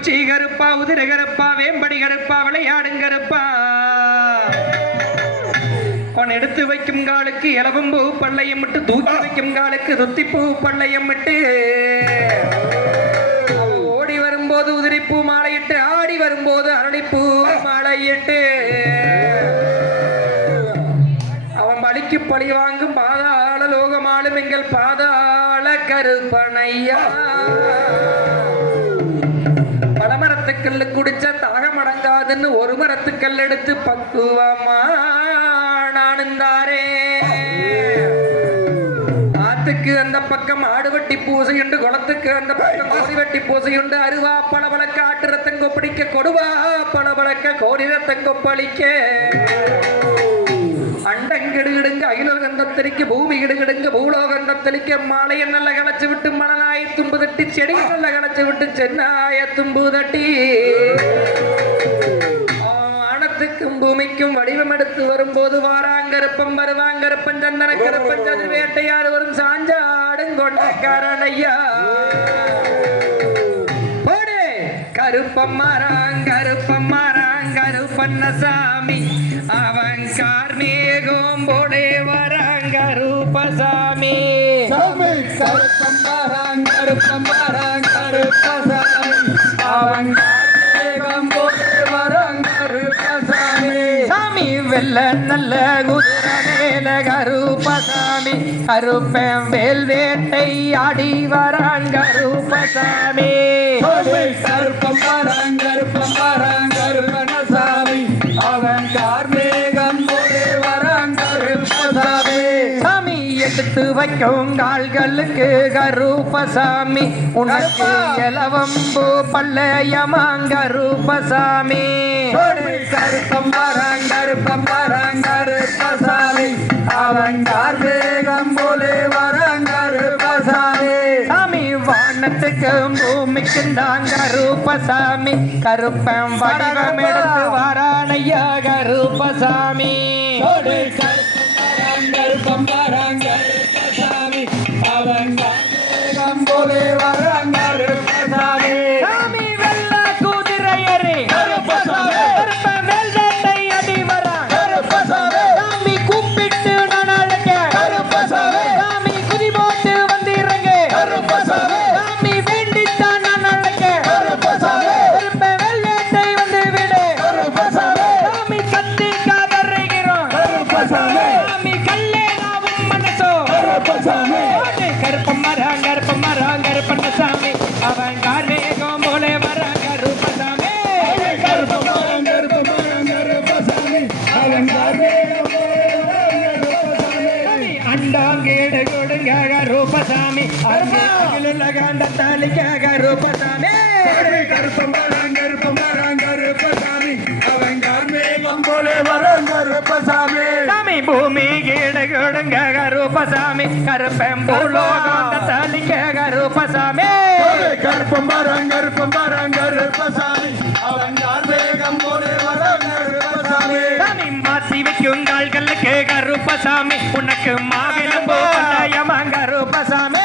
உச்சி கருப்பா உதிர கருப்பா வேம்படி கருப்பா விளையாடும் கருப்பா. உன் எடுத்து வைக்கும் காலுக்கு இலவம் பூ பள்ளையம் விட்டு தூக்கி வைக்கும் காலுக்கு துத்திப்பூ பள்ளையம் விட்டு. ஓடி வரும்போது உதிரிப்பூ மாலையிட்டு ஆடி வரும்போது அரளிப்பூ மாலையிட்டு. அவன் பலிக்கு பழி வாங்கும் பாதாள லோகமாலும் எங்கள் பாதாள கருப்பனையா. பலமரத்துக்கல்லு குடிச்சா தாகம் அடங்காதுன்னு ஒரு மரத்துக்கல் எடுத்து பக்குவமா நானுந்தாரே ஆத்துக்கு அந்த பக்கம் ஆடு ஆடுவட்டி பூசையுண்டு குளத்துக்கு அந்த பக்கம் ஆசிவட்டி பூசையுண்டு அருவா பளபளக்க ஆட்டு ரத்தம் கொப்பளிக்க கொடுவா பளபளக்க கோடி ரத்தம் கொப்பளிக்க. அண்டங்கிடுகிடுங்க தெளிக்க பூமி கிடுகிடுங்க பூலோகண்டத்தலிக்க மாலையை நல்ல களைச்சு விட்டு மணலாய் தும்பு தட்டி செடி நல்ல களைச்சு விட்டு சென்னாய தும்பு தட்டி. ஆனத்துக்கும் பூமிக்கும் வடிவம் எடுத்து வரும்போது வாராங்கருப்பம் வருவாங்கருப்பம் சந்தன கருப்பம் சது வேட்டையார் வரும் சாஞ்சாடும் கொண்டக்காரன் ஐயா போடு கருப்பம் கருப்பம் கருப்பண்ணசாமி அவன் கார்மேகம் போடே வராங்க ரூபசாமி சாமி கருப்பம்பராங் கருப்பம்பராங் கருப்பசாமி அவன் கார்மேகம் போட்டு வராங் கருப்பசாமி சாமி வெள்ள நல்ல குதிரை மேல கருப்பசாமி கருப்பன் வேல் வேட்டை ஆடி வராங்க ரூபசாமி சாமி கருப்பம்பராங் கருப்பம்பராங் கருப்பணசாமி எடுத்து வைக்கும் கால்களுக்கு கருப்பசாமி. உனக்கு இலவம்பு பல்லையமாங்க ரூபசாமி சாமி கருப்பம்பராங் கருப்பம்பராங் கருப்பசாமி. அவன் கார்மேகம் போலே வராங் கருப்பசாமி. சாமி வானத்துக்கு பூமிக்கும் தான் கருப்பசாமி கருப்பன் வடிவம் எடுத்து வாரானையா கருப்பசாமி. கோடி ஓடு கருப்பம் மரம் கருப்பம் மரம் கருப்பண்ண சாமி அவன் கார்மேகம் போலே வர கருப்பம் வராங்க கருப்பம் அண்டாங்கேடு கொடுங்க கருப்பசாமி அருகிலுள்ள காண்டத்தாலிக்க கருப்பசாமி கருப்பம் கருப்பம் கருப்பசாமி. சாமி பூமி கீடு கொடுங்க கருப்பசாமி. கருப்பம் பூலோகாண்டத்தாலிக்க கருப்பசாமி. கருப்பம் வராங்க கருப்பம் வராங்க கருப்பசாமி. அவன் கார்மேகம் போலே வராங்க கருப்பசாமி. சாமி மாத்தி வைக்கும் கால்களுக்கு கருப்பசாமி. உனக்கு மாவிலும் போயமாங்க கருப்பசாமி.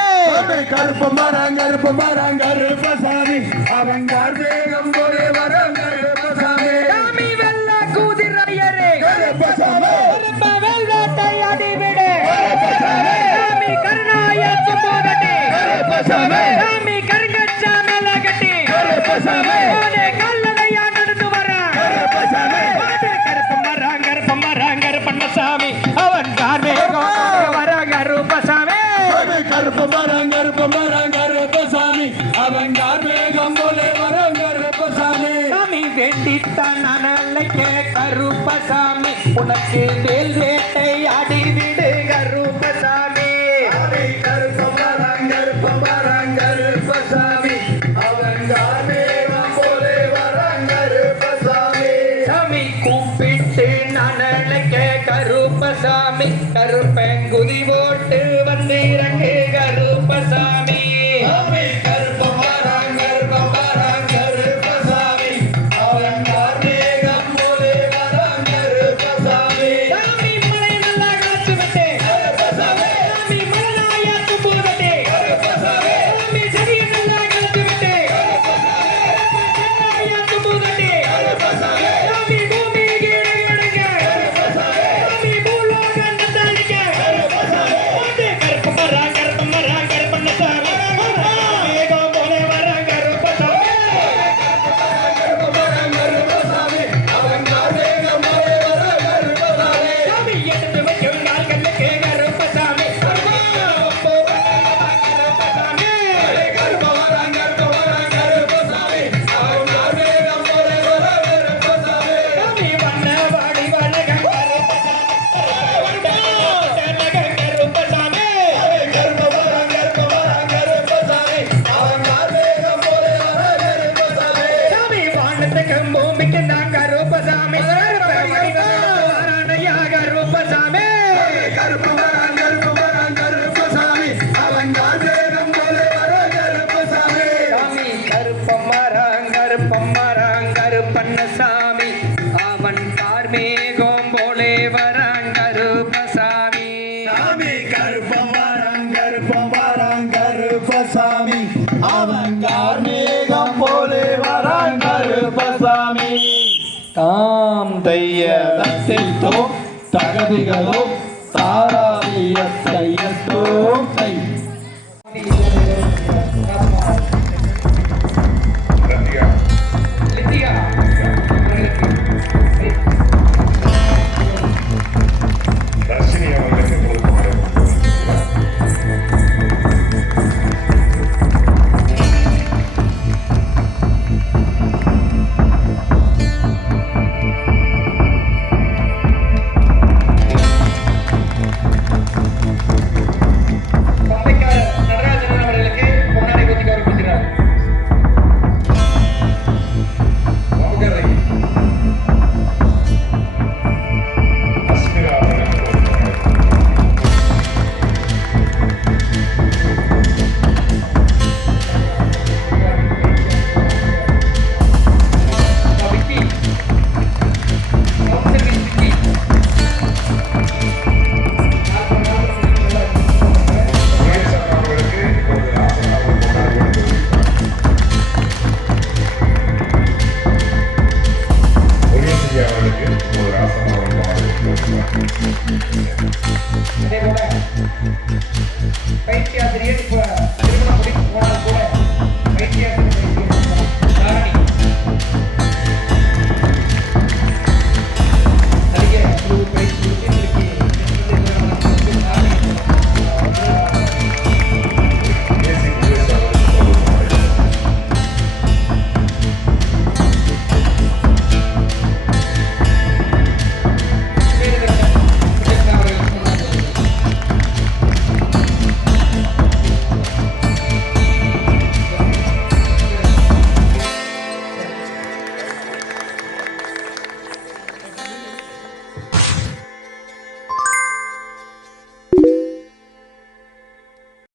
கருப்பம் வராங்க கருப்பம் வராங்க கருப்பசாமி. அவன் கருப்பண்ணசாமி அவன் கார்மேகம் வராங்க ரூபசாமி கருப்பம் வராங்க கருப்பம் வராங்க கருப்பசாமி அவன் கார்மேகம் போலே வராங்க கருப்பசாமி சாமி வேண்டித்தான் அனலைக்க கருப்பசாமி உனக்கு வேல் பண்ணசாமி அவன் பார்மேகம் போலே வரான் கருப்பசாமி சாமி கருப்பம் வரான் கருப்பம் வரான் கருப்பசாமி அவன் கார்மேகம் போலே வரான் கருப்பசாமி தாம் தைய தகதிகளோ तारा